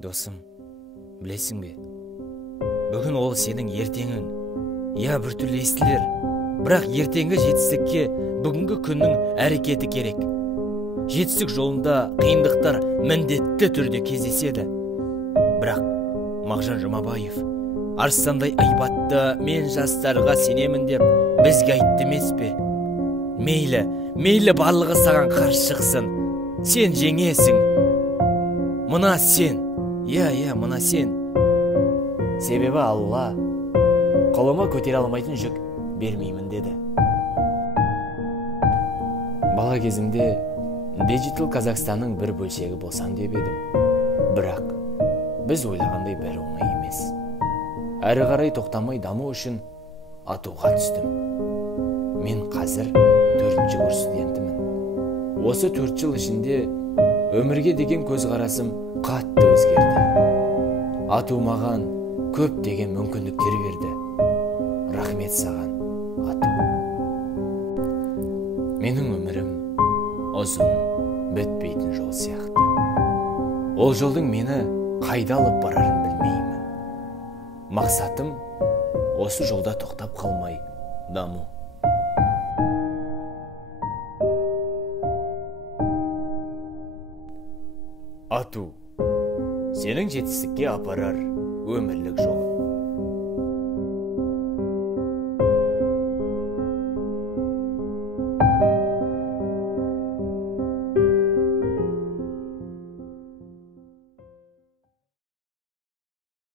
Досым, білесің бе? Бүгін ол сенің ертеңің. Я біртүрлі естілер. Бірақ ертеңгі жетістікке бүгінгі күннің әрекеті керек. Жетістік жолында қиындықтар міндетті түрде кездеседі. Бірақ Мағжан Жұмабаев арыстандай айбатты мен жастарға сенемін деп бізге айтты емес пе? Мейлі барлығы саған қарсы шықсын. Сен жеңесің. Мына сен. Мына сен. Себебі Алла қолыма көтере алмайтын жүк бермеймін деді. Бала кезімде Digital Қазақстанның бір бөлшегі болсам деп едім. Бірақ біз ойлағандай бәрі оңай емес. Әрі қарай тоқтамай даму үшін атуға түстім. Мен қазір 4-ші курс студентімін. Осы 4 жыл ішінде өмірге деген көзқарасым қатты өзгерді. Ату маған көптеген мүмкіндіктер берді. Рахмет саған, Ату. Менің өмірім ұзын, бітпейтін жол сияқты. Ол жолдың мені қайда алып барарын білмеймін. Мақсатым осы жолда тоқтап қалмай даму. Ату, сенің жетістікке апарар өмірлік жолың.